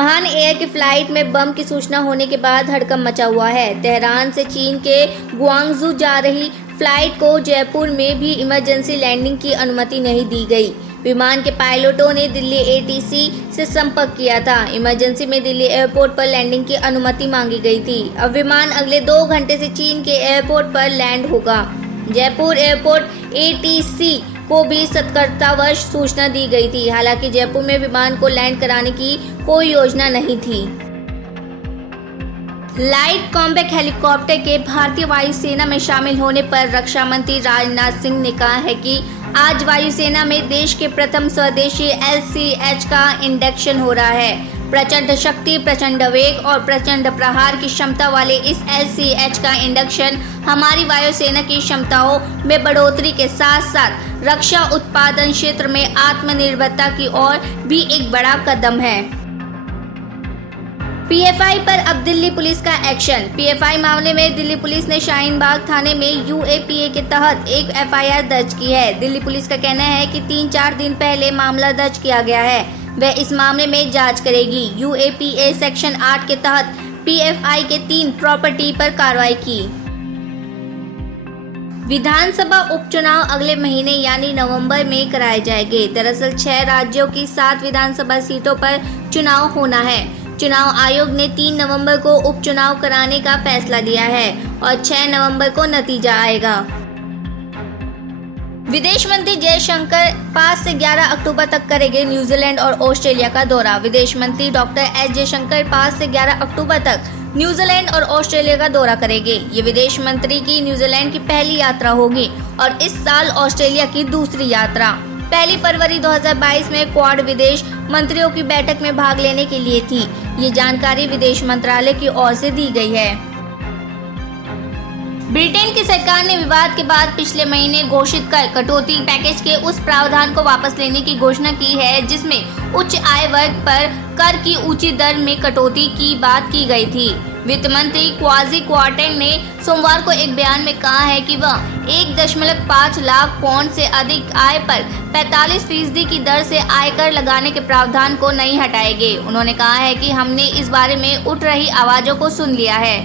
महान एयर की फ्लाइट में बम की सूचना होने के बाद हड़कंप मचा हुआ है। तेहरान से चीन के गुआंगझू जा रही फ्लाइट को जयपुर में भी इमरजेंसी लैंडिंग की अनुमति नहीं दी गई। विमान के पायलटों ने दिल्ली एटीसी से संपर्क किया था। इमरजेंसी में दिल्ली एयरपोर्ट पर लैंडिंग की अनुमति मांगी गई थी। अब विमान अगले 2 घंटे से चीन के एयरपोर्ट पर लैंड होगा। जयपुर एयरपोर्ट एटीसी को भी सतर्कतावश सूचना दी गई थी। हालांकि जयपुर में विमान को लैंड कराने की कोई योजना नहीं थी। लाइट कॉम्बैट हेलीकॉप्टर के भारतीय वायुसेना में शामिल होने पर रक्षा मंत्री राजनाथ सिंह ने कहा है कि आज वायुसेना में देश के प्रथम स्वदेशी LCH का इंडक्शन हो रहा है। प्रचंड शक्ति, प्रचंड वेग और प्रचंड प्रहार की क्षमता वाले इस LCH का इंडक्शन हमारी वायुसेना की क्षमताओं में बढ़ोतरी के साथ साथ रक्षा उत्पादन क्षेत्र में आत्मनिर्भरता की ओर भी एक बड़ा कदम है। PFI पर अब दिल्ली पुलिस का एक्शन। PFI मामले में दिल्ली पुलिस ने शाहीन बाग थाने में UAPA के तहत एक FIR दर्ज की है। दिल्ली पुलिस का कहना है कि 3-4 दिन पहले मामला दर्ज किया गया है। वह इस मामले में जांच करेगी। UAPA सेक्शन 8 के तहत PFI के 3 प्रॉपर्टी पर कार्रवाई की। विधानसभा उपचुनाव अगले महीने यानी नवंबर में कराए जाएंगे। दरअसल 6 राज्यों की 7 विधानसभा सीटों पर चुनाव होना है। चुनाव आयोग ने 3 नवंबर को उपचुनाव कराने का फैसला लिया है और 6 नवंबर को नतीजा आएगा। विदेश मंत्री जयशंकर 5 से 11 अक्टूबर तक करेंगे न्यूजीलैंड और ऑस्ट्रेलिया का दौरा। विदेश मंत्री डॉक्टर एस जयशंकर 5 से 11 अक्टूबर तक न्यूजीलैंड और ऑस्ट्रेलिया का दौरा करेंगे। ये विदेश मंत्री की न्यूजीलैंड की पहली यात्रा होगी और इस साल ऑस्ट्रेलिया की दूसरी यात्रा। 1 फरवरी 2022 में क्वाड विदेश मंत्रियों की बैठक में भाग लेने के लिए थी। ये जानकारी विदेश मंत्रालय की ओर से दी गई है। ब्रिटेन की सरकार ने विवाद के बाद पिछले महीने घोषित कर कटौती पैकेज के उस प्रावधान को वापस लेने की घोषणा की है जिसमें उच्च आय वर्ग पर कर की ऊंची दर में कटौती की बात की गई थी। वित्त मंत्री क्वाजी क्वार्टेन ने सोमवार को एक बयान में कहा है कि वह 1.5 लाख पाउंड से अधिक आय पर 45% की दर से आयकर लगाने के प्रावधान को नहीं हटाएंगे। उन्होंने कहा है कि हमने इस बारे में उठ रही आवाजों को सुन लिया है।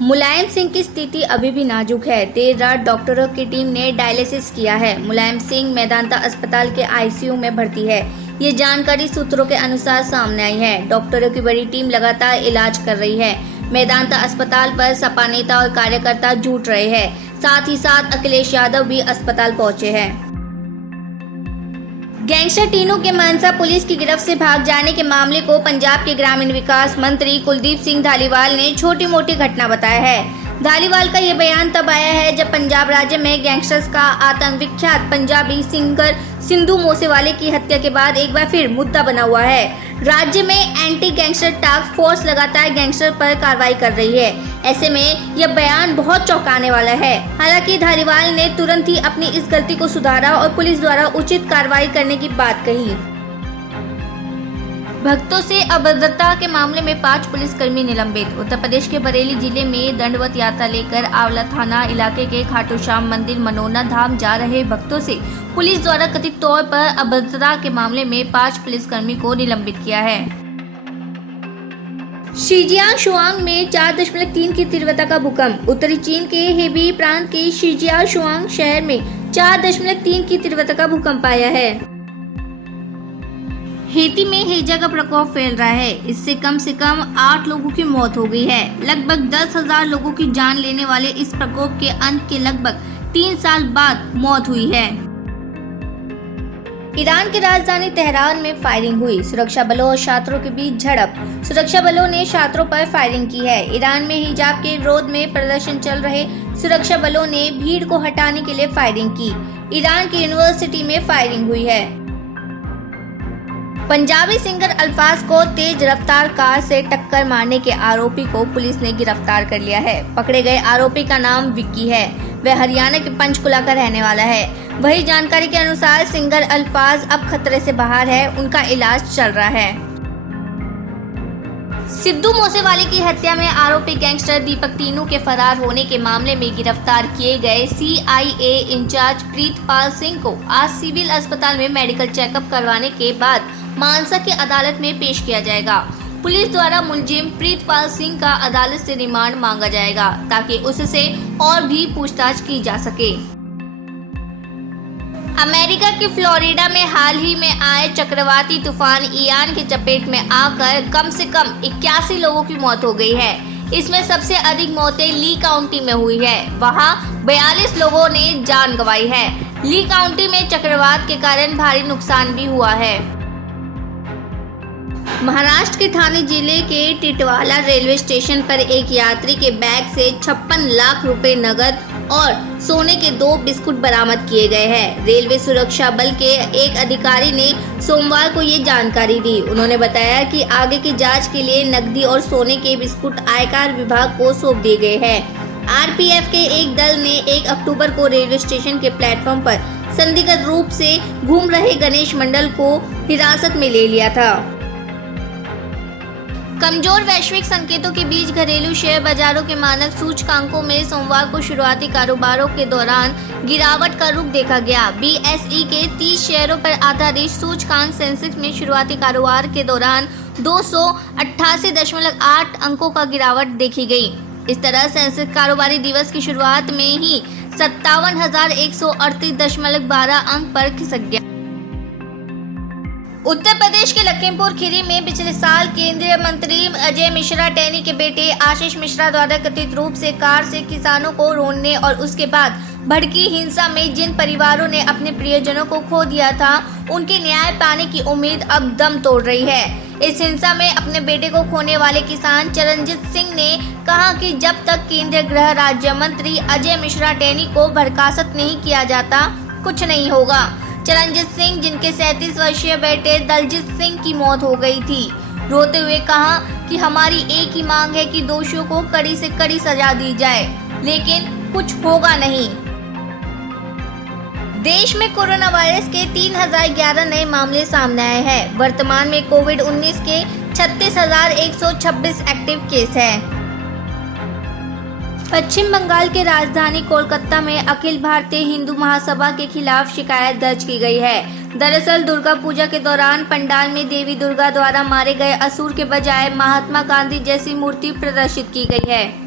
मुलायम सिंह की स्थिति अभी भी नाजुक है। देर रात डॉक्टरों की टीम ने डायलिसिस किया है। मुलायम सिंह मेदांता अस्पताल के ICU में भर्ती है। ये जानकारी सूत्रों के अनुसार सामने आई है। डॉक्टरों की बड़ी टीम लगातार इलाज कर रही है। मेदांता अस्पताल पर सपा नेता और कार्यकर्ता जुट रहे हैं। साथ ही साथ अखिलेश यादव भी अस्पताल पहुंचे हैं। गैंगस्टर टीनू के मनसा पुलिस की गिरफ्त से भाग जाने के मामले को पंजाब के ग्रामीण विकास मंत्री कुलदीप सिंह धालीवाल ने छोटी मोटी घटना बताया है। धालीवाल का ये बयान तब आया है जब पंजाब राज्य में गैंगस्टर्स का आतंक विख्यात पंजाबी सिंगर सिंधु मूसेवाले की हत्या के बाद एक बार फिर मुद्दा बना हुआ है। राज्य में एंटी गैंगस्टर टास्क फोर्स लगातार गैंगस्टर पर कार्रवाई कर रही है। ऐसे में यह बयान बहुत चौंकाने वाला है। हालांकि धालीवाल ने तुरंत ही अपनी इस गलती को सुधारा और पुलिस द्वारा उचित कार्रवाई करने की बात कही। भक्तों से अभद्रता के मामले में 5 पुलिसकर्मी निलंबित। उत्तर प्रदेश के बरेली जिले में दंडवत यात्रा लेकर आंवला थाना इलाके के खाटू श्याम मंदिर मनोना धाम जा रहे भक्तों से पुलिस द्वारा कथित तौर पर अभद्रता के मामले में 5 पुलिसकर्मी को निलंबित किया है। शीजियांग में 4.3 की तीव्रता का भूकंप। उत्तरी चीन के हेबी प्रांत के शीजियांग शहर में 4.3 की तीव्रता का भूकंप आया है। हेती में हैजा का प्रकोप फैल रहा है। इससे कम से कम 8 लोगों की मौत हो गई है। लगभग 10,000 लोगों की जान लेने वाले इस प्रकोप के अंत के लगभग 3 साल बाद मौत हुई है। ईरान की राजधानी तेहरान में फायरिंग हुई। सुरक्षा बलों और छात्रों के बीच झड़प। सुरक्षा बलों ने छात्रों पर फायरिंग की है। ईरान में हिजाब के विरोध में प्रदर्शन चल रहे सुरक्षा बलों ने भीड़ को हटाने के लिए फायरिंग की। ईरान की यूनिवर्सिटी में फायरिंग हुई है। पंजाबी सिंगर अल्फाज को तेज रफ्तार कार से टक्कर मारने के आरोपी को पुलिस ने गिरफ्तार कर लिया है। पकड़े गए आरोपी का नाम विक्की है। वह हरियाणा के पंचकुला का रहने वाला है। वही जानकारी के अनुसार सिंगर अल्फाज अब खतरे से बाहर है। उनका इलाज चल रहा है। सिद्धू मूसेवाले की हत्या में आरोपी गैंगस्टर दीपक तीनू के फरार होने के मामले में गिरफ्तार किए गए CIA इंचार्ज प्रीतपाल सिंह को आज सिविल अस्पताल में मेडिकल चेकअप करवाने के बाद मानसा की अदालत में पेश किया जाएगा। पुलिस द्वारा मुलजिम प्रीतपाल सिंह का अदालत से रिमांड मांगा जाएगा ताकि उससे और भी पूछताछ की जा सके। अमेरिका के फ्लोरिडा में हाल ही में आए चक्रवाती तूफान इयान की चपेट में आकर कम से कम 81 लोगों की मौत हो गई है। इसमें सबसे अधिक मौतें ली काउंटी में हुई है। वहां 42 लोगों ने जान गंवाई है। ली काउंटी में चक्रवात के कारण भारी नुकसान भी हुआ है। महाराष्ट्र के ठाणे जिले के टिटवाला रेलवे स्टेशन पर एक यात्री के बैग से 56 लाख रुपए नकद और सोने के 2 बिस्कुट बरामद किए गए हैं। रेलवे सुरक्षा बल के एक अधिकारी ने सोमवार को ये जानकारी दी। उन्होंने बताया कि आगे की जांच के लिए नकदी और सोने के बिस्कुट आयकर विभाग को सौंप दिए गए हैं। RPF के एक दल ने 1 अक्टूबर को रेलवे स्टेशन के प्लेटफॉर्म पर संदिग्ध रूप से घूम रहे गणेश मंडल को हिरासत में ले लिया था। कमजोर वैश्विक संकेतों के बीच घरेलू शेयर बाजारों के मानक सूचकांकों में सोमवार को शुरुआती कारोबारों के दौरान गिरावट का रुख देखा गया। BSE के 30 शेयरों पर आधारित सूचकांक सेंसेक्स में शुरुआती कारोबार के दौरान 288.8 अंकों का गिरावट देखी गई। इस तरह सेंसेक्स कारोबारी दिवस की शुरुआत में ही 57,138.12 अंक पर खिसक गया। उत्तर प्रदेश के लखीमपुर खीरी में पिछले साल केंद्रीय मंत्री अजय मिश्रा टेनी के बेटे आशीष मिश्रा द्वारा कथित रूप से कार से किसानों को रोकने और उसके बाद भड़की हिंसा में जिन परिवारों ने अपने प्रियजनों को खो दिया था, उनके न्याय पाने की उम्मीद अब दम तोड़ रही है। इस हिंसा में अपने बेटे को खोने वाले किसान चरणजीत सिंह ने कहा कि जब तक केंद्रीय गृह राज्य मंत्री अजय मिश्रा टेनी को बर्खास्त नहीं किया जाता, कुछ नहीं होगा। चरणजीत सिंह, जिनके 37 वर्षीय बेटे दलजीत सिंह की मौत हो गई थी, रोते हुए कहा कि हमारी एक ही मांग है कि दोषियों को कड़ी से कड़ी सजा दी जाए, लेकिन कुछ होगा नहीं। देश में कोरोना वायरस के 3011 नए मामले सामने आए हैं। वर्तमान में कोविड-19 के 36,126 एक्टिव केस हैं। पश्चिम बंगाल के राजधानी कोलकाता में अखिल भारतीय हिंदू महासभा के खिलाफ शिकायत दर्ज की गई है। दरअसल दुर्गा पूजा के दौरान पंडाल में देवी दुर्गा द्वारा मारे गए असुर के बजाय महात्मा गांधी जैसी मूर्ति प्रदर्शित की गई है।